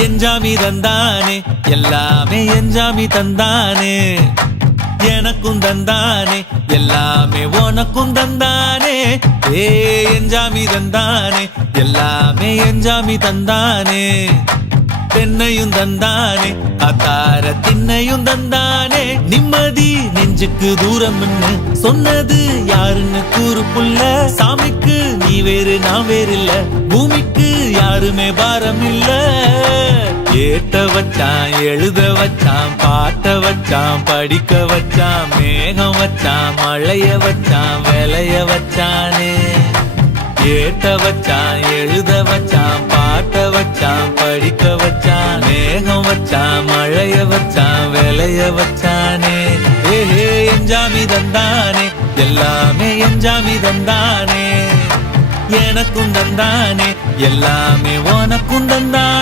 எஞ்சாமி தந்தானே எல்லாமே எஞ்சாமி தந்தானே எனக்கும் தந்தானே எல்லாமே உனக்கும் தந்தானே ஏ எஞ்சாமி தந்தானே எல்லாமே எஞ்சாமி தந்தானே தென்னையும் தந்தானே அத்தார திண்ணையும் தந்தானே நிம்மதி நெஞ்சுக்கு தூரம்னு சொன்னது யாருன்னு கூறு புள்ள சாமிக்கு நீ வேறு நான் வேறு இல்ல பூமிக்கு யாருமே பாரம் இல்ல ஏத்த வச்சான் எழுத வச்சான் பாட்ட வச்சான் படிக்க வச்சான் மேகம் வச்சான் மழைய வச்சான் விளைய வச்சானே ஏத்த வச்சான் எழுத வச்சான் பாட்ட வச்சான் படிக்க வச்சான் மேகம் வச்சான் மழைய வச்சான் விளைய வச்சானே ஏஹே எஞ்சாமி தந்தானே எல்லாமே எஞ்சாமி தந்தானே எனக்கும் தந்தானே எல்லாமே உனக்கும் தந்தானே